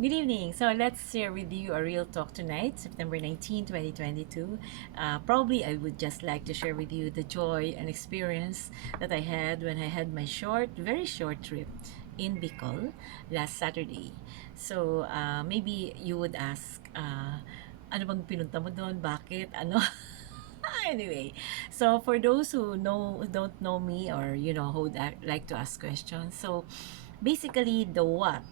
Good evening. So let's share with you a real talk tonight, September 19, 2022. Probably I would just like to share with you the joy and experience that I had when I had my very short trip in Bicol last Saturday. So maybe you would ask, ano bang pinunta mo doon? Bakit? Ano? Anyway, so for those who don't know me, or who would like to ask questions, so basically the what,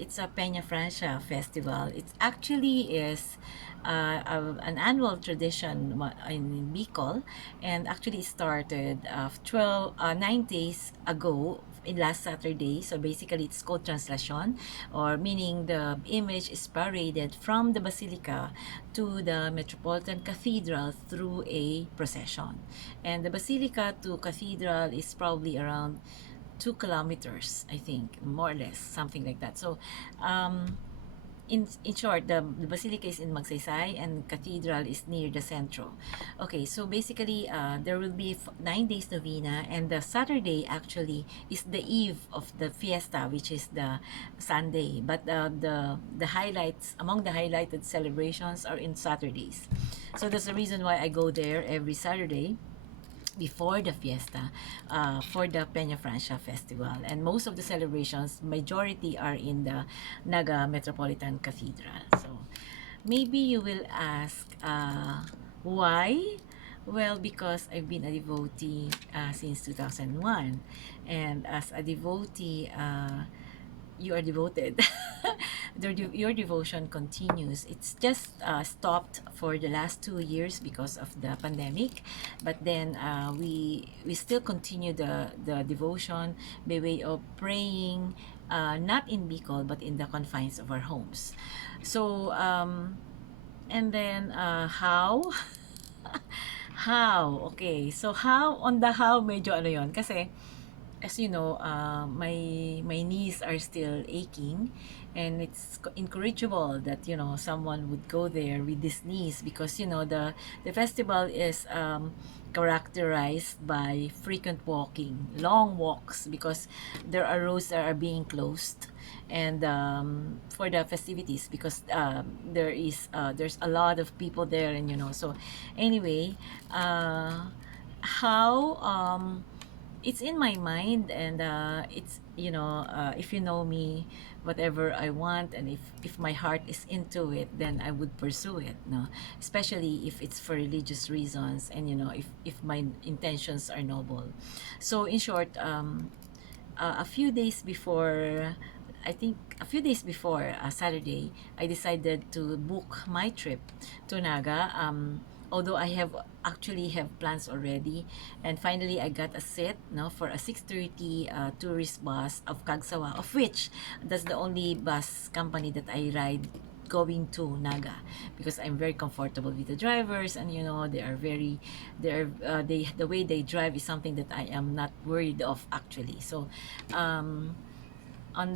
it's a Penafrancia festival. It actually is an annual tradition in Bicol, and actually started 9 days ago in last Saturday. So basically it's called translation, or meaning the image is paraded from the basilica to the Metropolitan Cathedral through a procession. And the basilica to cathedral is probably around 2 kilometers, I think, more or less, something like that. So, in short, the basilica is in Magsaysay and cathedral is near the centro. Okay, so basically, there will be 9 days novena, and the Saturday actually is the eve of the fiesta, which is the Sunday. But the highlights among the highlighted celebrations are in Saturdays. So that's the reason why I go there every Saturday before the fiesta, for the Peña Francia Festival. And most of the celebrations, majority are in the Naga Metropolitan Cathedral. So maybe you will ask, why? Well, because I've been a devotee since 2001. And as a devotee, you are devoted. Your devotion continues. It's just stopped for the last 2 years because of the pandemic, but then we still continue the devotion by way of praying, not in Bicol but in the confines of our homes. So and then how? How? Okay. So how, on the how, medyo ano 'yon kasi as you know, my knees are still aching, and it's encourageable that someone would go there with these knees, because the festival is characterized by frequent walking, long walks, because there are roads that are being closed, and for the festivities, because there's a lot of people there, and so anyway, how it's in my mind, and it's if you know me, whatever I want, and if my heart is into it, then I would pursue it, no, especially if it's for religious reasons, and if my intentions are noble. So in short, a few days before, I think a few days before Saturday, I decided to book my trip to Naga. Although I actually have plans already, and finally I got a seat, no, for a 6:30 tourist bus of Kagsawa, of which that's the only bus company that I ride going to Naga, because I'm very comfortable with the drivers, and they are very they the way they drive is something that I am not worried of, actually. So on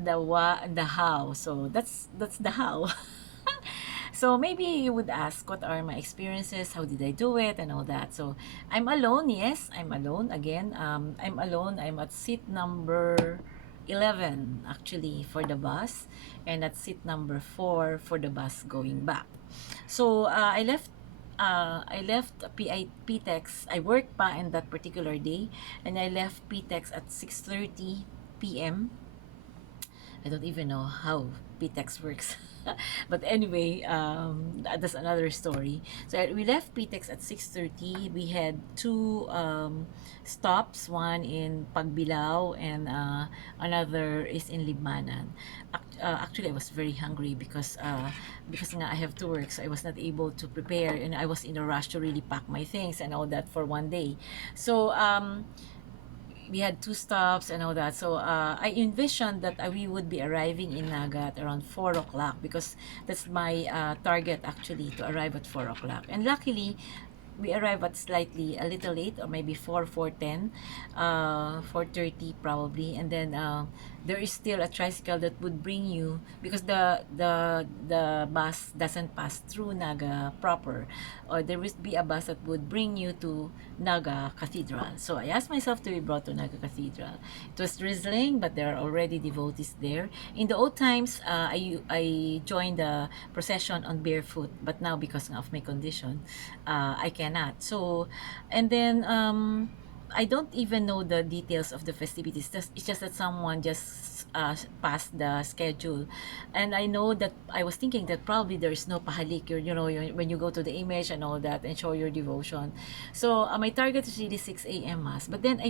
the how, so that's the how. So maybe you would ask, what are my experiences, how did I do it, and all that. So I'm alone. Yes, I'm alone again. I'm alone. I'm at seat number 11 actually for the bus, and at seat number 4 for the bus going back. So I left PTEX. I worked pa in that particular day, and I left PTEX at 6:30 p.m. I don't even know how PTEX works. But anyway, that's another story. So we left PTEX at 6:30. We had two stops, one in Pagbilao, and another is in Libmanan. Actually, I was very hungry because nga I have to work, so I was not able to prepare, and I was in a rush to really pack my things and all that for one day. So we had two stops and all that. So I envisioned that we would be arriving in Naga at around 4 o'clock, because that's my target, actually, to arrive at 4 o'clock. And luckily, we arrived at slightly a little late, or maybe 4:10, 4:30 probably. And then there is still a tricycle that would bring you, because the bus doesn't pass through Naga proper, or there would be a bus that would bring you to Naga Cathedral. So I asked myself to be brought to Naga Cathedral. It was drizzling, but there are already devotees there. In the old times, I joined the procession on barefoot, but now because of my condition, I cannot. So, and then I don't even know the details of the festivities. It's just that someone just passed the schedule, and I know that I was thinking that probably there is no pahalik. When you go to the image and all that and show your devotion. So my target is really 6 a.m. mass. But then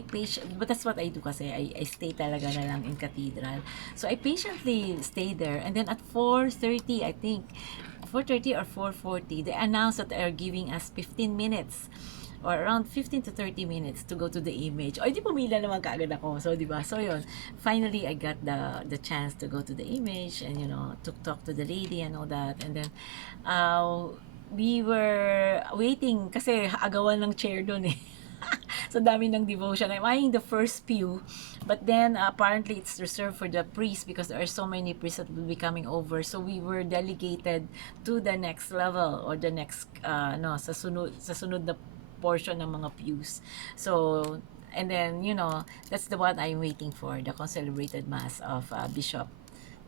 but that's what I do kasi I stay talaga na lang in cathedral. So I patiently stay there, and then at 4:30 I think 4:30 or 4:40 they announced that they are giving us 15 minutes or around 15 to 30 minutes to go to the image. O, di pumila naman kaagad ako. So, di ba? So, yun. Finally, I got the chance to go to the image and, to talk to the lady and all that. And then, we were waiting kasi agawan ng chair doon eh. So dami ng devotion. I'm eyeing the first pew, but then apparently it's reserved for the priests because there are so many priests that will be coming over. So we were delegated to the next level or the next no sa sunod na portion ng mga pews. So and then that's the one I'm waiting for, the concelebrated mass of Bishop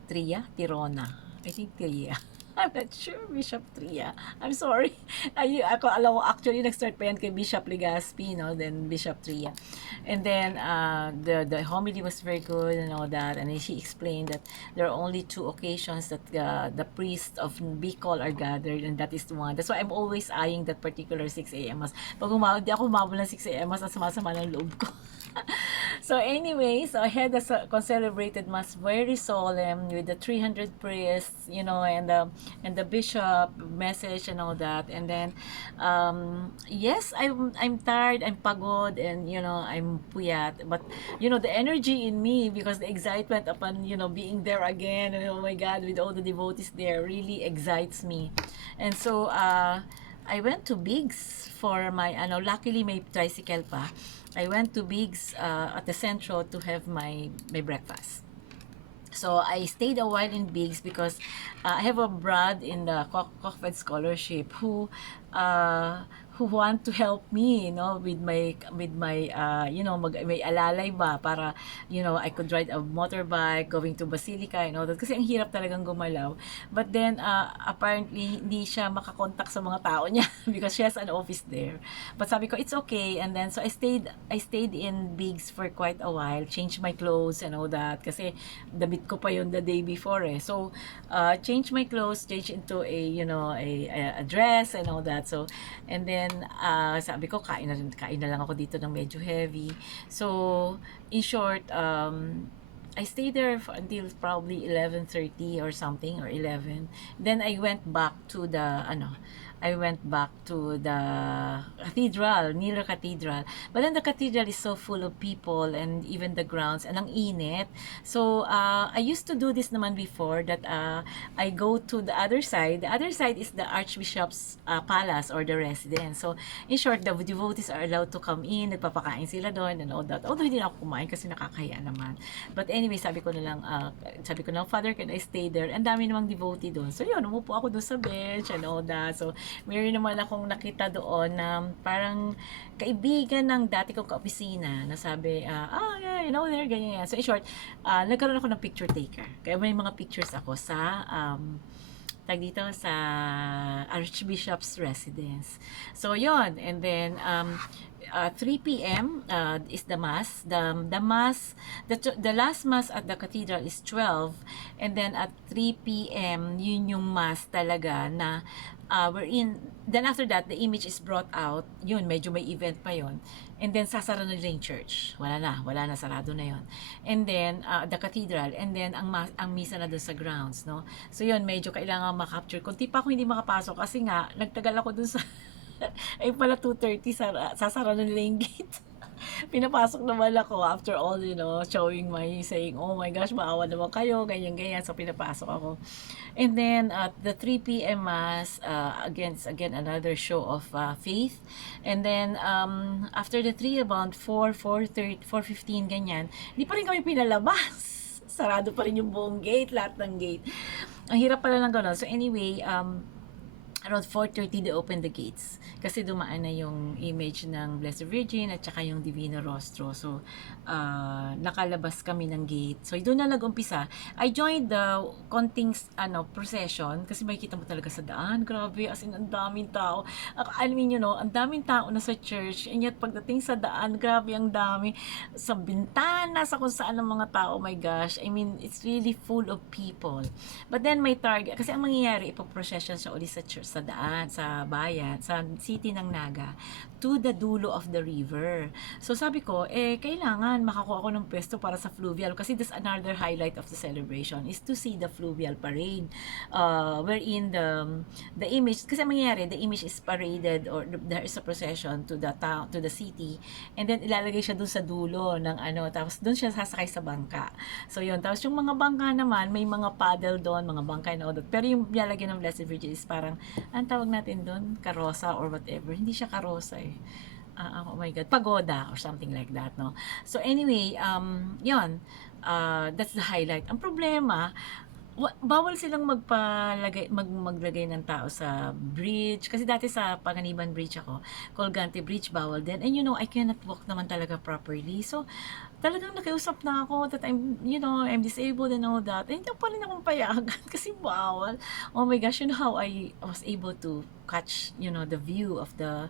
Tirona. I think Tria. I'm not sure, Bishop Tria. I'm sorry. Alam ko, actually, nag-start pa yan kay Bishop Legaspi, then Bishop Tria. And then, the homily was very good and all that. And then she explained that there are only 2 occasions that the priests of Bicol are gathered, and that is one. That's why I'm always eyeing that particular 6 a.m. Mas. Pag di ako umabot ng 6 a.m. Mas, sumasama ng loob ko. So anyway, so I had a concelebrated mass, very solemn, with the 300 priests, and the bishop message and all that. And then yes, I'm tired, I'm pagod, and I'm puyat, but the energy in me, because the excitement upon being there again, and oh my god, with all the devotees there, really excites me. And so I went to Biggs for my luckily may tricycle pa. I went to Biggs at the Centro to have my breakfast. So I stayed a while in Biggs because I have a brad in the Kochfed Scholarship who want to help me, with my may alalay ba para I could ride a motorbike going to Basilica and all that, kasi ang hirap talagang gumalaw. But then apparently hindi siya makakontak sa mga tao niya because she has an office there. But sabi ko it's okay, and then so I stayed in Biggs for quite a while, changed my clothes and all that kasi damit ko pa yun the day before eh. So change my clothes, change into a dress and all that. So and then sabi ko kain na lang ako dito ng medyo heavy. So in short, I stayed there until probably 11:30 or something, or 11. Then I went back to the cathedral, near the cathedral. But then the cathedral is so full of people, and even the grounds, and ang init. So I used to do this naman before, that I go to the other side. The other side is the Archbishop's palace or the residence. So in short, the devotees are allowed to come in, nagpapakain sila doon and all that. Although hindi na ako kumain kasi nakakaya naman. But anyway, sabi ko na lang, Father, can I stay there? Ang dami namang devotee doon. So yun, umupo ako doon sa bench and all that. So meron naman akong nakita doon na parang kaibigan ng dati kong kaopisina na sabi, yeah, there, ganyan. So in short, nagkaroon ako ng picture taker. Kaya may mga pictures ako sa sa Archbishop's residence. So yon, and then 3 p.m. Is the mass. The mass, the last mass at the cathedral is 12, and then at 3 p.m. yun yung mass talaga na then after that the image is brought out. Yun, medyo may event pa yun. And then sasara na yung church. Wala na, sarado na yun. And then the cathedral, and then ang misa na doon sa grounds, no. So yun, medyo kailangan ma-capture. Kunti pa ako hindi makapasok kasi nga nagtagal ako doon sa ay pala 2:30 sasara na nila yung gate. Pinapasok naman ako after all, showing saying, oh my gosh, maawa naman kayo, ganyan. So pinapasok ako. And then at the 3 p.m. mass, again another show of faith. And then after the 3, about 4:30, 4:15 ganyan, hindi pa rin kami pinalabas. Sarado pa rin yung buong gate, lahat ng gate. Ang hirap pala ng gano'n. So anyway, around 4:30 they open the gates kasi dumaan na yung image ng Blessed Virgin at saka yung Divino Rostro. So nakalabas kami ng gate. So doon na nag-umpisa. I joined the konting procession kasi makikita mo talaga sa daan. Grabe, as in ang daming tao. I mean, ang daming tao na sa church, and yet pagdating sa daan, grabe ang dami sa bintana, sa kung saan ang mga tao. Oh my gosh, I mean, it's really full of people. But then may target, kasi ang mangyayari, ipoprocession siya ulit sa church, sa daan, sa bayan, sa city ng Naga, to the dulo of the river. So sabi ko, kailangan makakuha ako ng pwesto para sa fluvial, kasi that's another highlight of the celebration, is to see the fluvial parade, wherein the image, kasi ang mangyayari, the image is paraded, or there is a procession to the town, to the city, and then ilalagay siya dun sa dulo ng tapos dun siya sasakay sa bangka. So yun, tapos yung mga bangka naman, may mga paddle doon, mga bangka na odot. Pero yung lalagyan ng Blessed Virgin is parang, ang tawag natin doon, karosa or whatever. Hindi siya karosa eh. Oh my God, pagoda or something like that, no? So anyway, yun, that's the highlight. Ang problema, bawal silang maglagay ng tao sa bridge, kasi dati sa Panganiban Bridge ako, Colgante Bridge, bawal din, and I cannot walk naman talaga properly. So talagang nakiusap na ako that I'm disabled and all that, and hindi pa rin akong payagan kasi bawal. Oh my gosh, how I was able to catch the view of the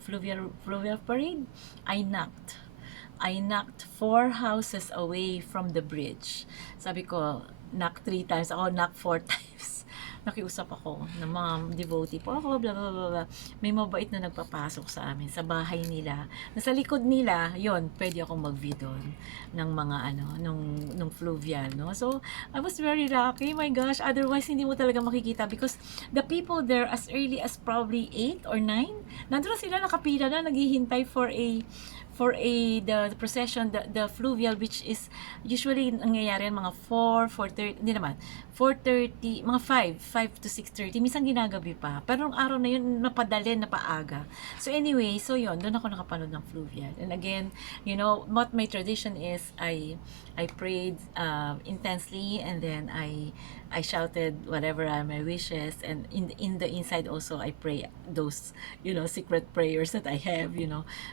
fluvial parade? I knocked 4 houses away from the bridge. Sabi ko, knock 3 times. Ako, knock 4 times. Nakiusap ako na, ma'am, devotee po ako, blah, blah, blah, blah. May mabait na nagpapasok sa amin, sa bahay nila. Nasa likod nila, yon, pwede akong mag-view doon ng mga nung fluvial, no? So, I was very lucky, my gosh. Otherwise, hindi mo talaga makikita because the people there, as early as probably 8 or 9, nandun sila, nakapila na, naghihintay for the procession, the fluvial, which is usually nangyayari mga 4:30, hindi naman 4:30, mga 5 to 6:30, minsan ginagabi pa, pero nung araw na yun napadali, napaaga. So anyway, so yun, doon ako nakapanood ng fluvial. And again, what my tradition is, I prayed intensely, and then I shouted whatever are my wishes, and in the inside also I pray those secret prayers that I have.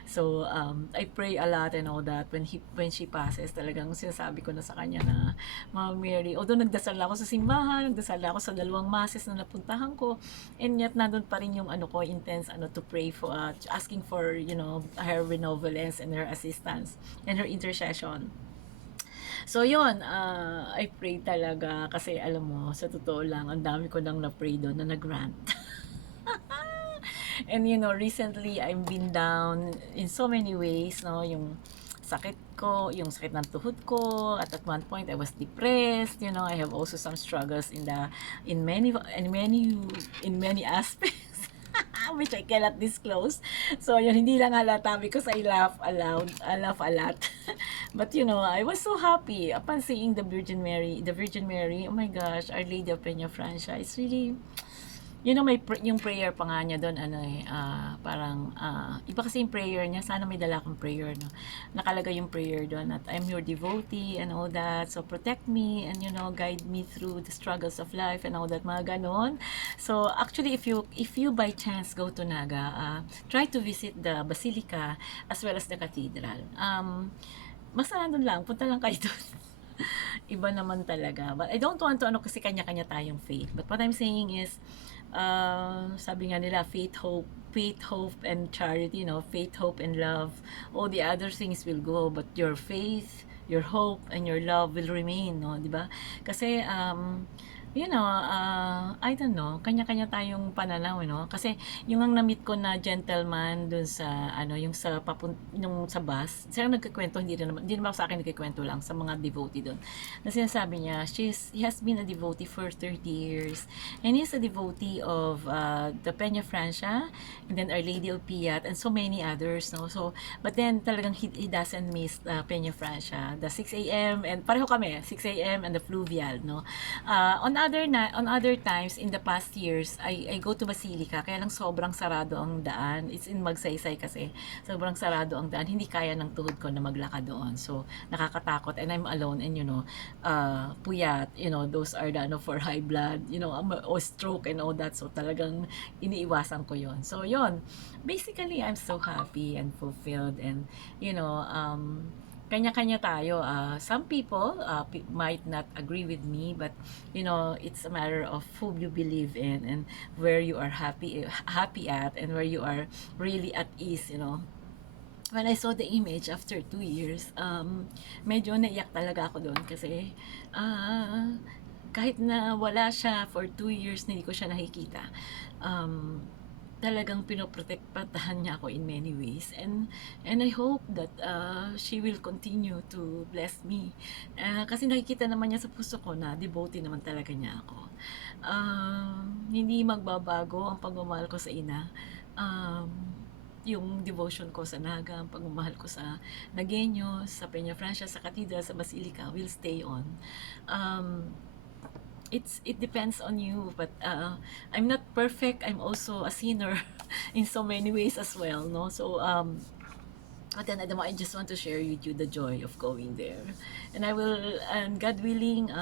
So I pray a lot and all that. When she passes, talagang sinasabi ko na sa kanya na, Mama Mary, although nagdasal ako sa simbahan, nagdasal ako sa 2 masses na napuntahan ko, and yet nandun pa rin yung ko, intense to pray for, asking for her benevolence and her assistance and her intercession. So yun, I pray talaga kasi alam mo, sa totoo lang, ang dami ko nang na-pray doon na nag-grant. And recently I've been down in so many ways, no, yung sakit ko, yung sakit ng tuhod ko, at one point I was depressed, I have also some struggles in many aspects. Which I cannot disclose. So yun, hindi lang halata because I laugh a lot. But I was so happy upon seeing the Virgin Mary. Oh my gosh, Our Lady of Penafrancia. It's really, yung prayer pa nga niya doon, parang, iba kasi yung prayer niya, sana may dala akong prayer, no? Nakalagay yung prayer doon, at I'm your devotee, and all that, so protect me, and guide me through the struggles of life, and all that, mga ganon. So, actually, if you by chance go to Naga, try to visit the Basilica, as well as the Cathedral. Basta nandun lang, punta lang kayo doon. Iba naman talaga. But I don't want to kasi kanya-kanya tayong faith. But what I'm saying is, sabi nga nila, faith, hope, and charity, faith, hope, and love. All the other things will go, but your faith, your hope, and your love will remain, no? Diba? Kasi, I don't know, kanya-kanya tayong pananaw, kasi yung ang na-meet ko na gentleman dun sa, yung sa bus, siya nagkikwento, hindi naman ako sa akin nagkikwento lang, sa mga devotee dun, na sinasabi niya, he has been a devotee for 30 years, and he's a devotee of the Penafrancia, and then Our Lady of Piat, and so many others, no? So, but then talagang he doesn't miss Penafrancia, the 6 a.m., and pareho kami, 6 a.m. and the fluvial, no? On on other times in the past years, I go to Basilica, kaya lang sobrang sarado ang daan. It's in Magsaysay kasi. Sobrang sarado ang daan. Hindi kaya ng tuhod ko na maglakad doon. So, nakakatakot and I'm alone and puyat, those are the for high blood, or stroke and all that. So, talagang iniiwasan ko 'yon. So, 'yon. Basically, I'm so happy and fulfilled and kanya-kanya tayo. Some people might not agree with me, but it's a matter of who you believe in and where you are happy at and where you are really at ease. When I saw the image after 2 years, medyo naiyak talaga ako doon kasi kahit na wala siya for 2 years, hindi ko siya nakikita. Talagang pinoprotektahan niya ako in many ways and I hope that she will continue to bless me kasi nakikita naman niya sa puso ko na devotee naman talaga niya ako. Hindi magbabago ang pagmamahal ko sa ina, yung devotion ko sa Naga, ang pagmamahal ko sa Nagueños, sa Penafrancia, sa Cathedral, sa Basilica will stay on. It depends on you, but I'm not perfect. I'm also a sinner in so many ways as well, no? So but then I just want to share with you the joy of going there, and God willing,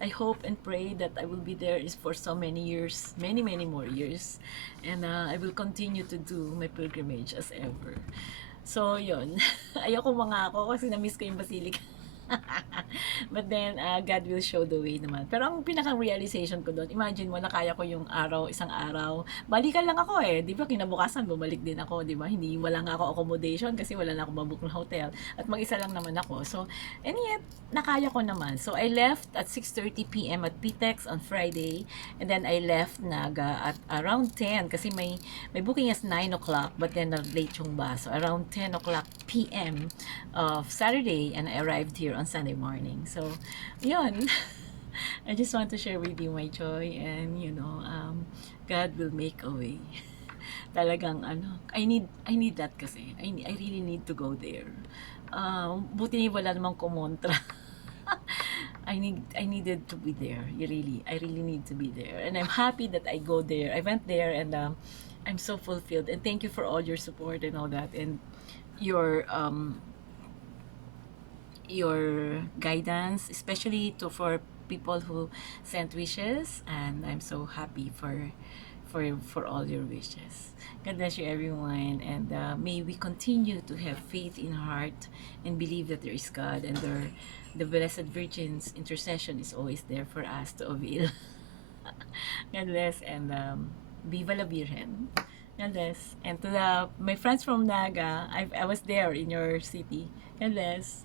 I hope and pray that I will be there is for so many years, many more years, and I will continue to do my pilgrimage as ever. So yun, ayoko ako kasi na-miss ko yung Basilica. But then, God will show the way naman. Pero ang pinaka-realization ko doon, imagine mo, nakaya ko yung isang araw. Balikan lang ako eh. Di ba, kinabukasan, bumalik din ako. Di ba, wala nga ako accommodation kasi wala na ako mabook ng hotel. At mag-isa lang naman ako. So, and yet, nakaya ko naman. So, I left at 6:30 p.m. at PTEX on Friday. And then, I left Naga at around 10 kasi may booking as 9 o'clock but then late yung bus. So, around 10 o'clock p.m. of Saturday and I arrived here on Sunday morning. So, yun. I just want to share with you my joy and God will make a way. Talagang I need that kasi. I really need to go there. Buti wala namang kumontra. I needed to be there. I really need to be there. And I'm happy that I go there. I went there and I'm so fulfilled. And thank you for all your support and all that and your guidance, especially for people who sent wishes, and I'm so happy for all your wishes. God bless you everyone, and may we continue to have faith in heart and believe that there is God and the Blessed Virgin's intercession is always there for us to avail. God bless and Viva la Virgen. God bless. And to my friends from Naga, I was there in your city. God bless.